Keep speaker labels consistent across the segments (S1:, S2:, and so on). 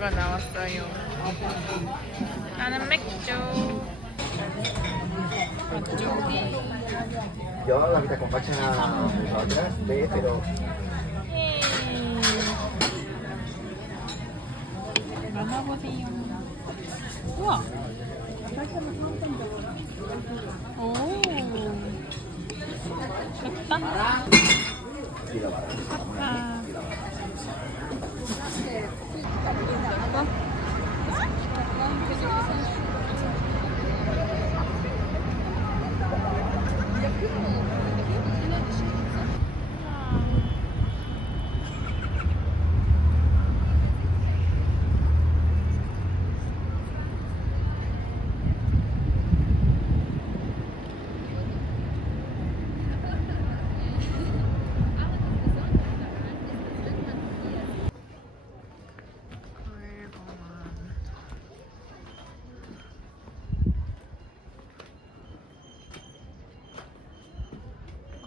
S1: 맥주가 나왔어요. 나는 맥주. 맥주기.
S2: Yo la mitad con facha nosotras, de, pero
S1: 예. 만나보세요. 우와. 오. 됐다. 아. 꿀공원.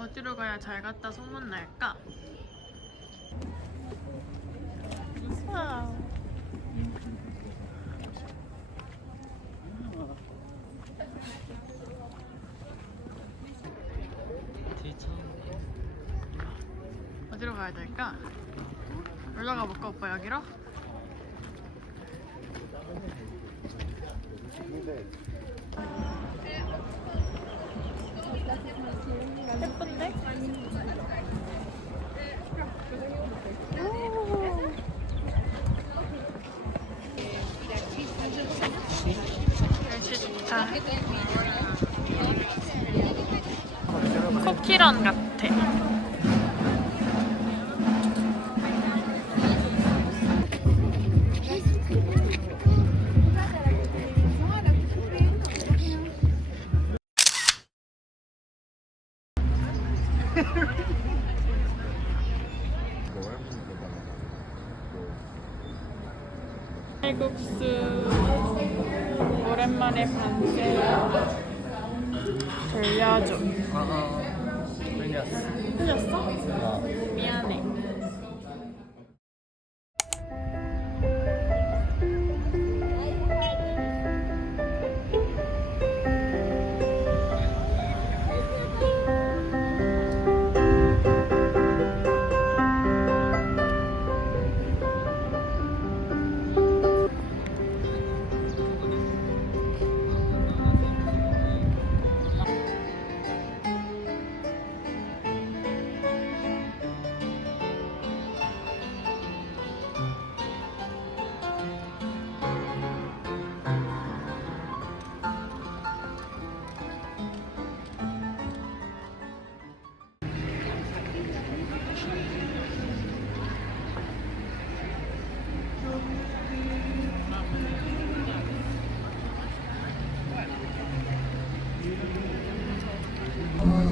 S1: 어디로 가야 잘 갔다 소문 날까? 와우. 어디로 가야 될까? 올라가 볼까 오빠 여기로? 예쁜데? 좋다. 쿠키런 같아.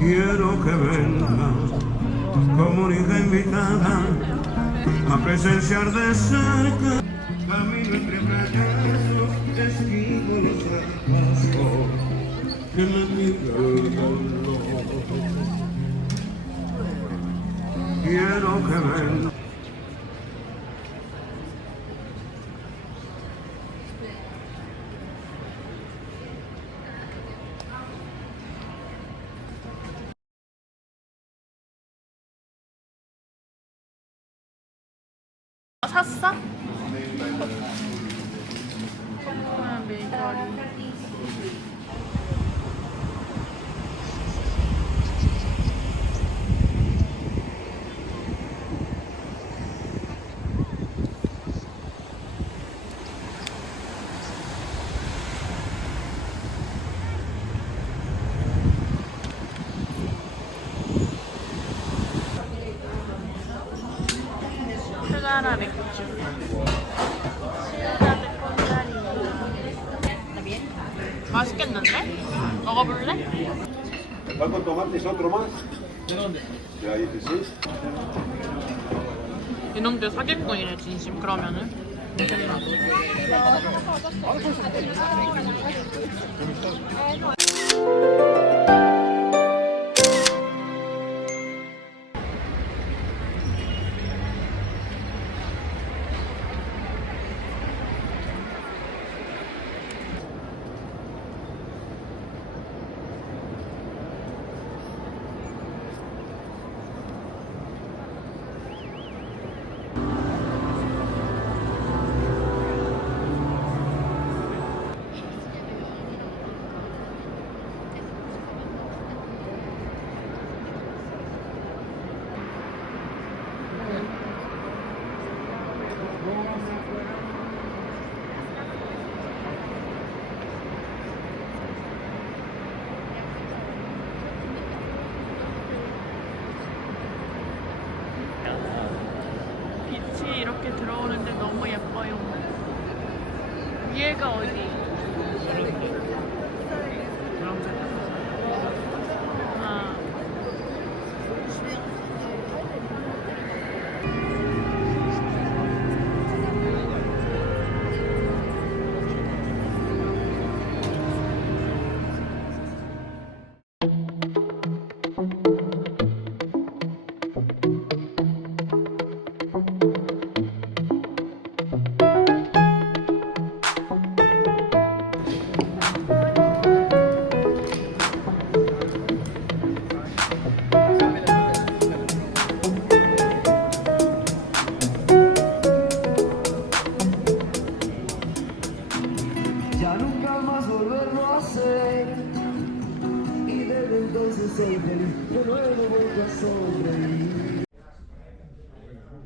S3: Quiero que venga como única invitada a presenciar de cerca. Camino entre fracasos, esquivo los zarpazos que me mira el dolor. Quiero que venga.
S1: 샀어? 아, 밀가루 슈가라 맥주 슈가라 콘자리 맛있겠는데? 먹어볼래?
S4: ¿Va con tomates otro más? ¿De dónde? Ya dices, sí.
S1: 이놈들 사기꾼이네 진심 그러면은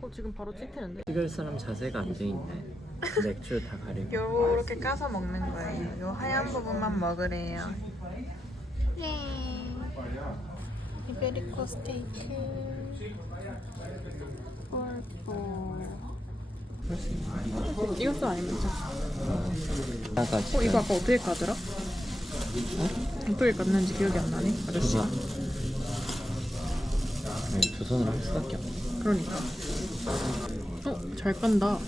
S1: 어 지금 바로 찍히는데?
S5: 찍을 사람 자세가 안 돼 있네. 맥주 다 가리고.
S1: 요렇게 까서 먹는 거예요. 요 하얀 부분만 먹으래요. 예. 이베리코 스테이크. 이것도 아니면 자.
S5: 하나가
S1: 어 이거 아까 어떻게 까더라? 어? 어떻게 깠는지 기억이 안 나네 아저씨가
S5: 그거. 네, 두 손으로 할 수밖에 없어.
S1: 그러니까 어 잘 깐다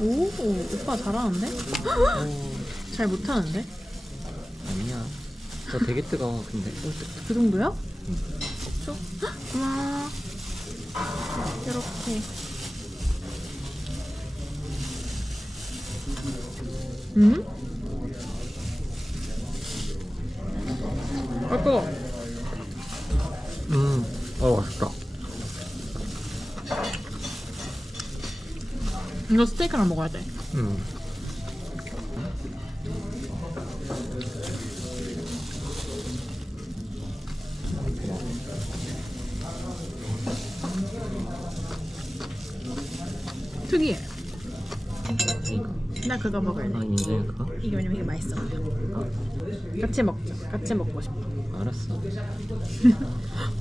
S1: 오 오빠 잘하는데? 잘 못하는데?
S5: 아니야. 저 되게 뜨거워. 근데
S1: 그 정도야? 저 헉, 고마워 이렇게 음? 아 뜨거
S5: 음, 어 맛있다.
S1: 이거 스테이크랑 먹어야 돼
S5: 음.
S1: 특이해. 나 그거 먹을래
S5: 아 그거?
S1: 이게 왜냐면 이게 맛있어 같이 먹자 같이 먹고 싶어
S5: 알았어.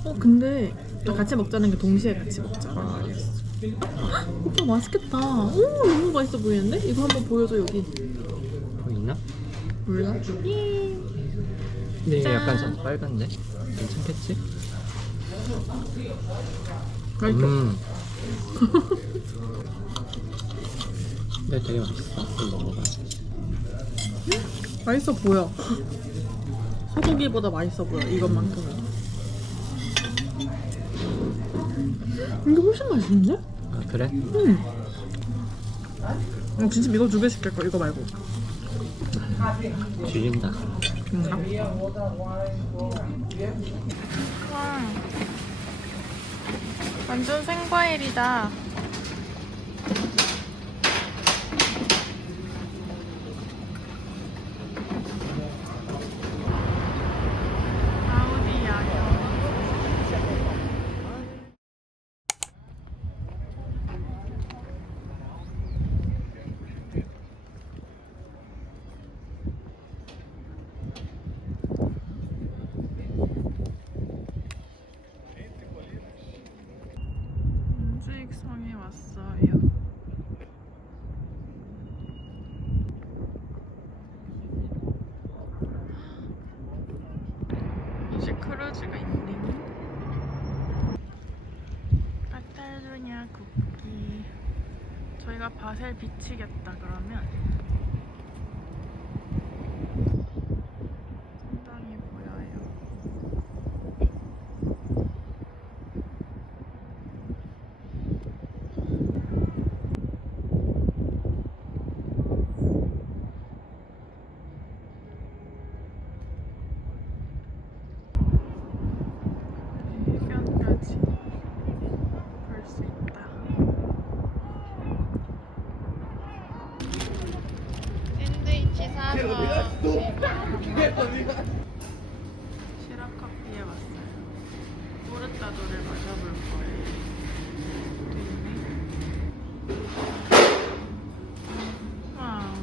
S1: 어 근데 나 같이 먹자는 게 동시에 같이 먹자라는
S5: 아.
S1: 말이었어 오빠 맛있겠다 오 너무 맛있어 보이는데? 이거 한번 보여줘 여기
S5: 보이나?
S1: 몰라? 예.
S5: 근데 이게 약간
S1: 짠.
S5: 좀 빨간데? 괜찮겠지?
S1: 맛있어
S5: 음. 근데 되게 맛있어. 먹어봐.
S1: 맛있어 보여 소고기보다 맛있어 보여 이것만큼은 이게 훨씬 맛있는데?
S5: 아 그래?
S1: 응 어, 진짜 이거 두 개 시킬 거 이거 말고
S5: 줄인다.
S1: 그런가? 완전 생과일이다. 아우디야. 인주익성에 왔어요. 이제 크루즈가 있네. 까탈루냐 국기. 비치겠다 그러면 상당히 보여요. 해변까지 볼 수 있다. 샌드위치 사서 시라커피에 왔어요. 모르타도를 마셔볼 거예요. 와우. 어,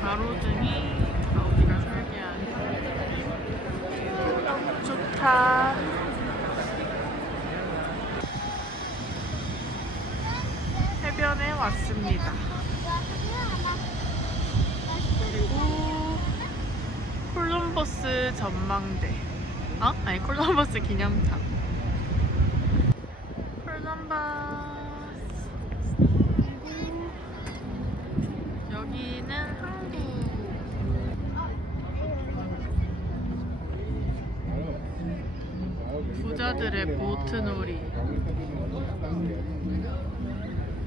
S1: 가로등이 가우디가 설계한 좋다. 해변에 왔습니다. 그리고 콜럼버스 전망대. 어? 아니 콜럼버스 기념탑. 콜럼버스. 그리고 여기는 한국. 부자들의 보트놀이.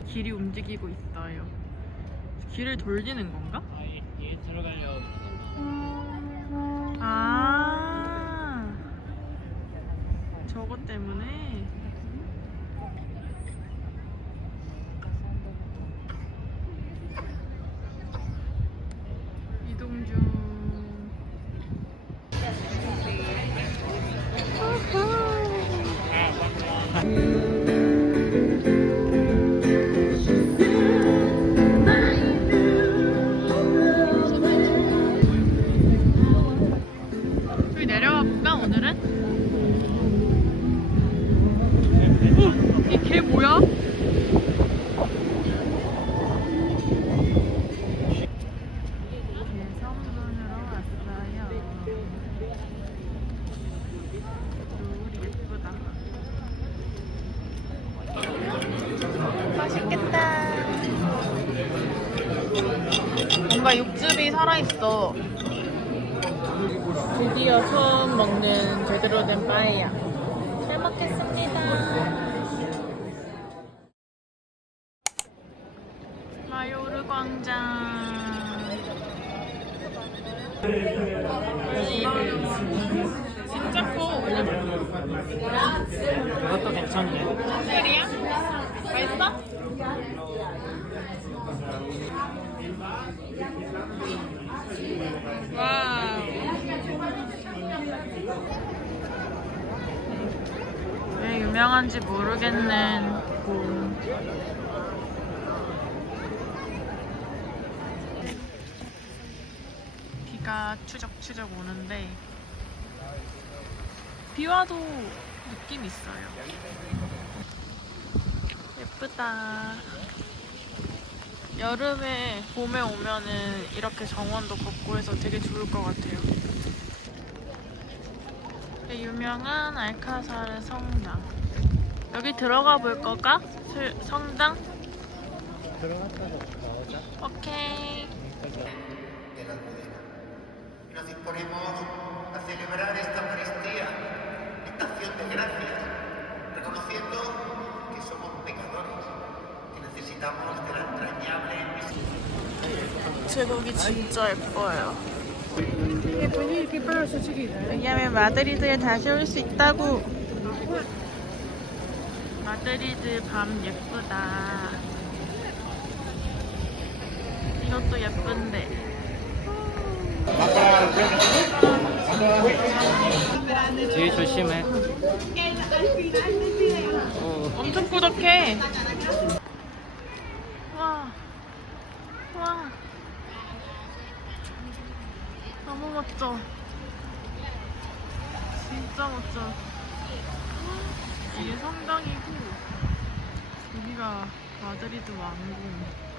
S1: 길이 움직이고 있어요. 길을 돌리는 건가?
S6: 얘 들어가려.
S1: 아, 저거 때문에. 광장. 진짜 커.
S6: 이것도 괜찮네.
S1: 젤이야? 맛있어? 와우. 왜 유명한지 모르겠는 곰. 비가 추적추적 오는데 비 와도 느낌 있어요. 예쁘다. 여름에 봄에 오면은 이렇게 정원도 걷고 해서 되게 좋을 것 같아요. 유명한 알카사르 성당. 여기 들어가 볼 거가? 술- 성당?
S6: 들어갔다가 나오자.
S1: 오케이.
S2: Disponemos a celebrar esta Eucaristía, esta acción de gracias, reconociendo que somos pecadores, que necesitamos de la entrañable misericordia.
S1: 제국이 진짜 예뻐요. 왜냐면 마드리드에 다시 올 수 있다고. 마드리드 밤 예쁘다. 이것도 예쁜데.
S6: 뒤에 조심해. 어,
S1: 엄청 꾸덕해. 와. 와. 너무 멋져. 진짜 멋져. 이게 성당이고, 여기가 마드리드 왕궁.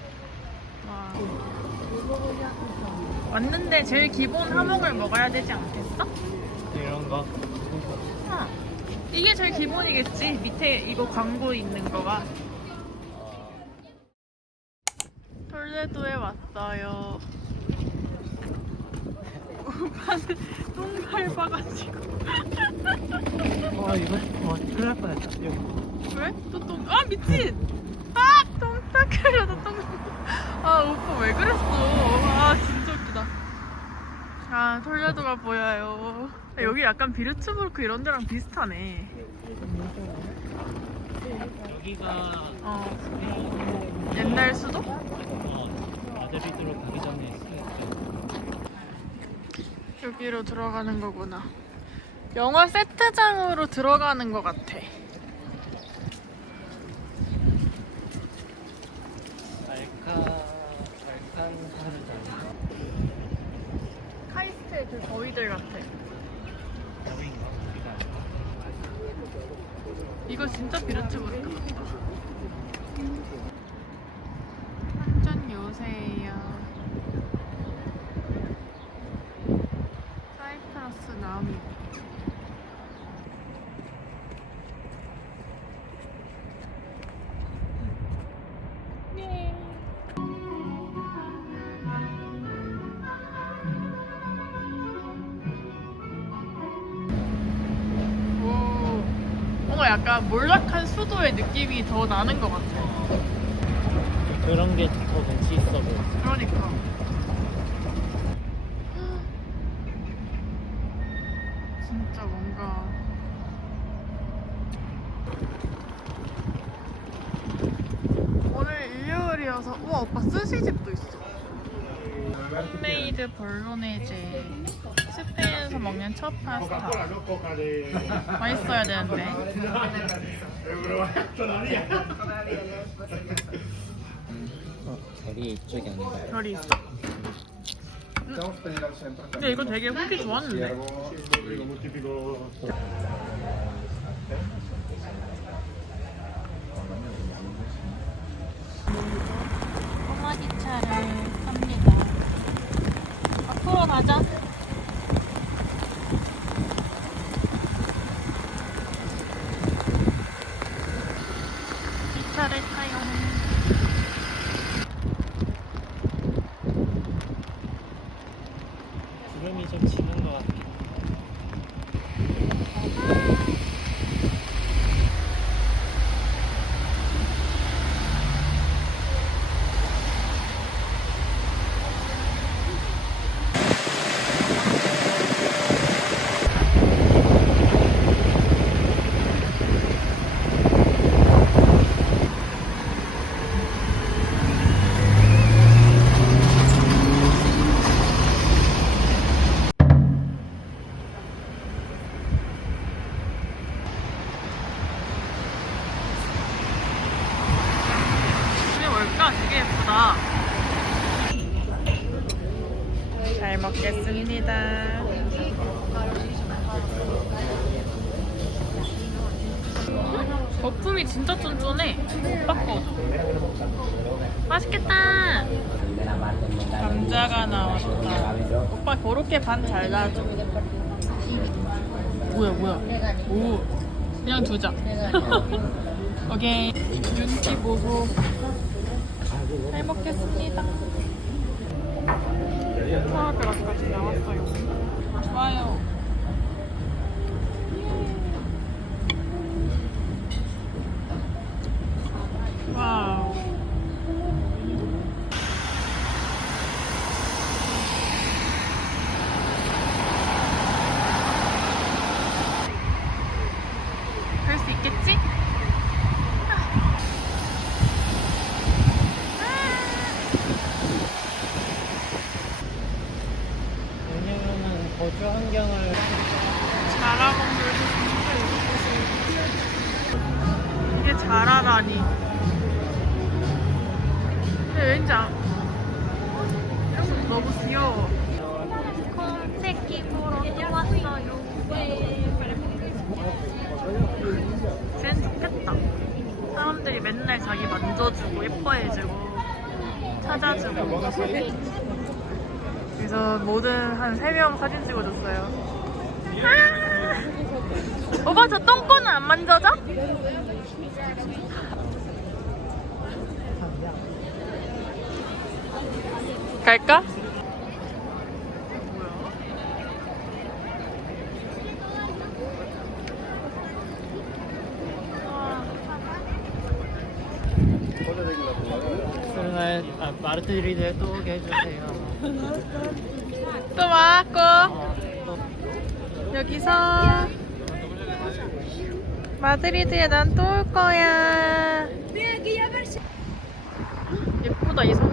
S1: 와. 왔는데 제일 기본 하몽을 먹어야 되지 않겠어?
S6: 이런 거.
S1: 어. 이게 제일 기본이겠지. 밑에 이거 광고 있는 거가. 톨레도에 왔어요. 오빠는 똥 밟아가지고.
S6: 와 이거 어 큰일 날 뻔했다.
S1: 왜? 또 똥? 아 미친! 아! 똥 닦으려다 똥. 아 오빠 왜 그랬어? 아 진짜 웃기다. 아 톨레도가 보여요. 아, 여기 약간 비르츠부르크 이런 데랑 비슷하네.
S6: 여기가
S1: 어. 옛날 수도?
S6: 어, 마드리드로 가기 전에.
S1: 여기로 들어가는 거구나. 영화 세트장으로 들어가는 것 같아.
S6: 알카 알칸 사르잖아.
S1: 카이스트의 그 거위들 같아. 이거 진짜 비르츠 부르크 같다. 약간 몰락한 수도의 느낌이 더 나는 것 같아.
S6: 그런 게더 눈치 있어 보여.
S1: 그러니까. 진짜 뭔가. 오늘 일요일이어서 우와 오빠 스시집도 있어. 홈메이드 볼로네제 스페인에서 먹는 첫 파스타. 맛있어야 되는데.
S6: 어, 별이 이쪽이 아닌가요?
S1: 별이 있어? 근데 이거 되게 후기 좋았는데 꼬마기 차를 삽니다 앞으로 가자 이 차를 타요
S6: 구름이 좀 지는 것 같아.
S1: 이게 뭘까? 되게 예쁘다. 잘 먹겠습니다. 거품이 진짜 쫀쫀해. 못 바꿔줘. 맛있겠다. 감자가 나왔다. 오빠 그렇게 반 잘라줘. 뭐야 뭐야. 오. 그냥 두자. 오케이. 눈치 보고 잘 먹겠습니다. 파라그라까지 나왔어요. 좋아요. 와우. 할 수 있겠지?
S6: 왜냐면은 거주 환경을
S1: 자라건들 자라다니. 근데 왠지 안... 너무 귀여워. 콩새끼 보러 또 왔어요 쟤는 좋겠다. 사람들이 맨날 자기 만져주고 예뻐해주고 찾아주고. 그래서 모든 한 3명 사진 찍어줬어요. 아! 오빠 저 똥꼬는 안 만져져? 갈까?
S6: 그날 아, 마르트리드에 또 오게 해주세요.
S1: 또 와갖고 여기서 마드리드에 난 또 올 거야. 예쁘다 이 선